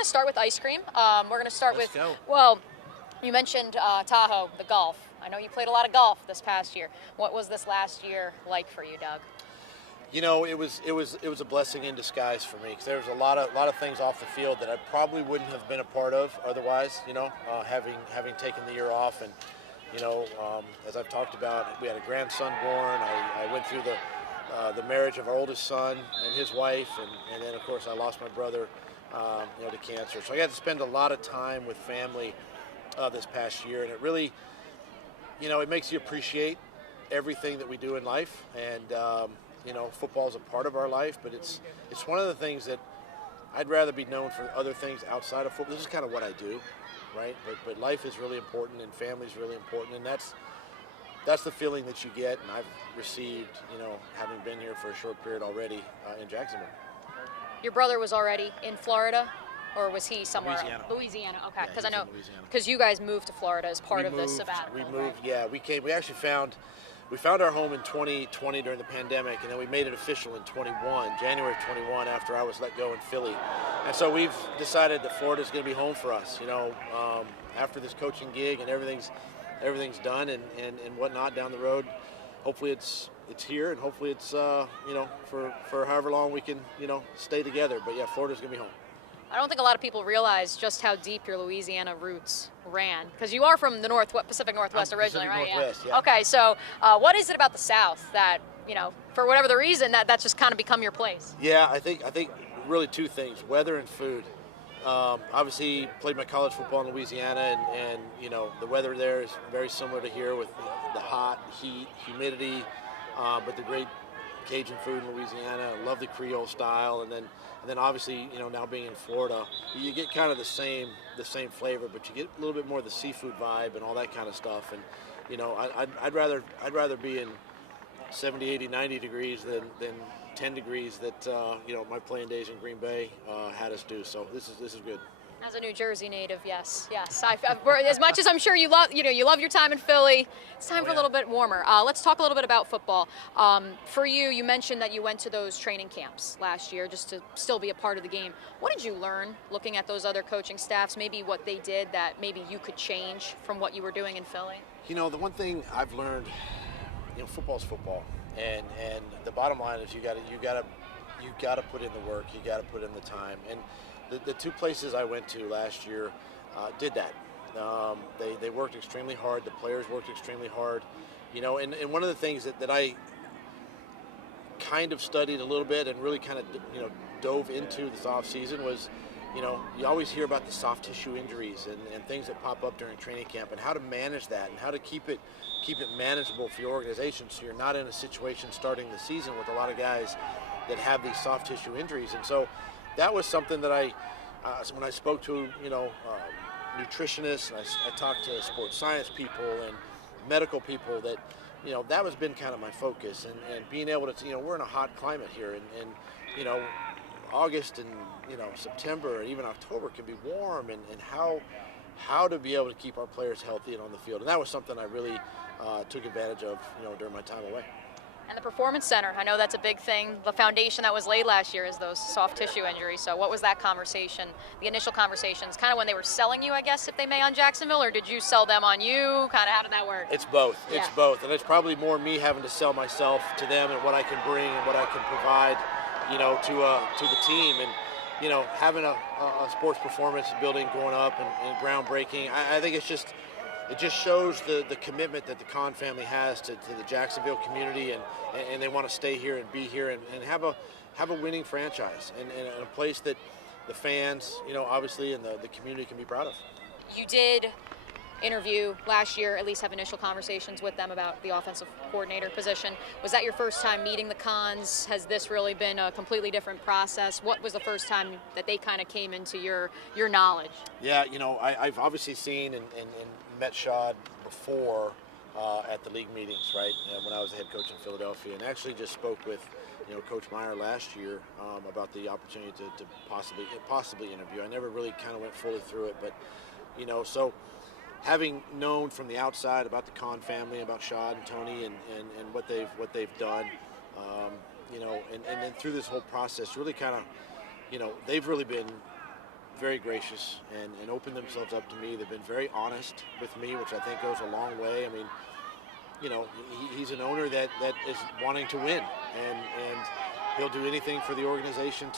to start with ice cream. We're going to start Let's go. well, you mentioned Tahoe, the golf. I know you played a lot of golf this past year. What was this last year like for you, Doug? You know, it was a blessing in disguise for me because there was a lot of things off the field that I probably wouldn't have been a part of otherwise. You know, having taken the year off, and you know, as I've talked about, we had a grandson born. I went through the marriage of our oldest son and his wife, and then of course I lost my brother, you know, to cancer. So I got to spend a lot of time with family this past year, and it really, you know, it makes you appreciate everything that we do in life, and you know, football is a part of our life, but it's one of the things that I'd rather be known for other things outside of football. This is kind of what I do, right? But life is really important, and family is really important, and that's the feeling that you get, and I've received, you know, having been here for a short period already in Jacksonville. Your brother was already in Florida, or was he somewhere Louisiana. else? Louisiana, okay. Yeah, Because I know, Louisiana. because you guys moved to Florida as part of this sabbatical. We moved, yeah. We actually found our home in 2020 during the pandemic, and then we made it official in January of 21, after I was let go in Philly. And so we've decided that Florida's going to be home for us, you know, after this coaching gig and everything's done and whatnot down the road. Hopefully it's here, and hopefully it's, you know, for however long we can, you know, stay together. But yeah, Florida's going to be home. I don't think a lot of people realize just how deep your Louisiana roots ran, because you are from the Pacific Northwest originally, Pacific right? Northwest, yeah. Okay, so what is it about the South that, you know, for whatever the reason, that's just kind of become your place? Yeah, I think really two things: weather and food. Obviously, played my college football in Louisiana, and you know, the weather there is very similar to here with the hot, heat, humidity, but the great Cajun food in Louisiana. I love the Creole style, and then obviously, you know, now being in Florida, you get kind of the same flavor, but you get a little bit more of the seafood vibe and all that kind of stuff. And you know, I'd rather be in 70, 80, 90 degrees than 10 degrees that you know, my playing days in Green Bay had us do. So this is good. As a New Jersey native, yes. As much as I'm sure you love your time in Philly, it's time for a little bit warmer. Let's talk a little bit about football. For you mentioned that you went to those training camps last year just to still be a part of the game. What did you learn looking at those other coaching staffs, maybe what they did that maybe you could change from what you were doing in Philly? You know, the one thing I've learned, you know, football's football, and the bottom line is you gotta put in the work, you gotta put in the time, and the two places I went to last year did that. They worked extremely hard. The players worked extremely hard. You know, and one of the things that I kind of studied a little bit and really kind of, you know, dove into this off season was, you know, you always hear about the soft tissue injuries and things that pop up during training camp, and how to manage that and how to keep it manageable for your organization, so you're not in a situation starting the season with a lot of guys that have these soft tissue injuries. And so that was something that when I spoke to, you know, nutritionists, I talked to sports science people and medical people, that, you know, that was been kind of my focus, and being able to, you know, we're in a hot climate here, and you know, August and, you know, September and even October can be warm, and how to be able to keep our players healthy and on the field. And that was something I really took advantage of, you know, during my time away. And the Performance Center, I know that's a big thing. The foundation that was laid last year is those soft tissue injuries. So what was that conversation, the initial conversations, kind of when they were selling you, I guess, if they may, on Jacksonville, or did you sell them on you? Kind of how did that work? It's both. It's both. And it's probably more me having to sell myself to them and what I can bring and what I can provide, you know, to the team. And, you know, having a sports performance building going up and groundbreaking, I think it just shows the commitment that the Kahn family has to the Jacksonville community, and they want to stay here and be here and have a winning franchise and a place that the fans, you know, obviously, and the community can be proud of. You did interview last year, at least have initial conversations with them about the offensive coordinator position. Was that your first time meeting the Kahns? Has this really been a completely different process? What was the first time that they kind of came into your knowledge? Yeah, you know, I've obviously seen and met Shad before at the league meetings, right? When I was the head coach in Philadelphia, and actually just spoke with, you know, Coach Meyer last year about the opportunity to possibly interview. I never really kind of went fully through it, but, you know, so having known from the outside about the Kahn family, about Shad and Tony and what they've done, you know, and then through this whole process, really kind of, you know, they've really been very gracious and opened themselves up to me. They've been very honest with me, which I think goes a long way. I mean, you know, he's an owner that is wanting to win, and he'll do anything for the organization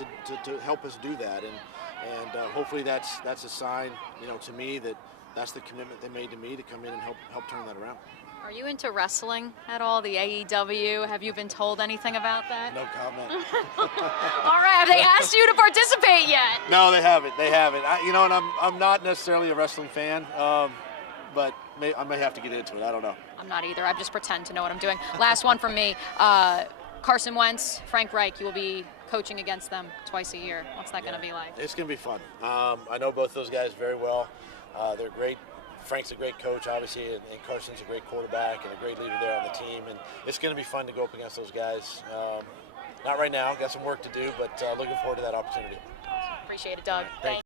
to help us do that. And hopefully that's a sign, you know, to me that that's the commitment they made to me to come in and help turn that around. Are you into wrestling at all, the AEW? Have you been told anything about that? No comment. All right, have they asked you to participate yet? No, they haven't. You know, and I'm not necessarily a wrestling fan, but I may have to get into it. I don't know. I'm not either. I just pretend to know what I'm doing. Last one from me. Carson Wentz, Frank Reich, you will be coaching against them twice a year. What's that going to be like? It's going to be fun. I know both those guys very well. They're great. Frank's a great coach, obviously, and Carson's a great quarterback and a great leader there on the team. And it's going to be fun to go up against those guys. Not right now. Got some work to do, but looking forward to that opportunity. Appreciate it, Doug. Thank you.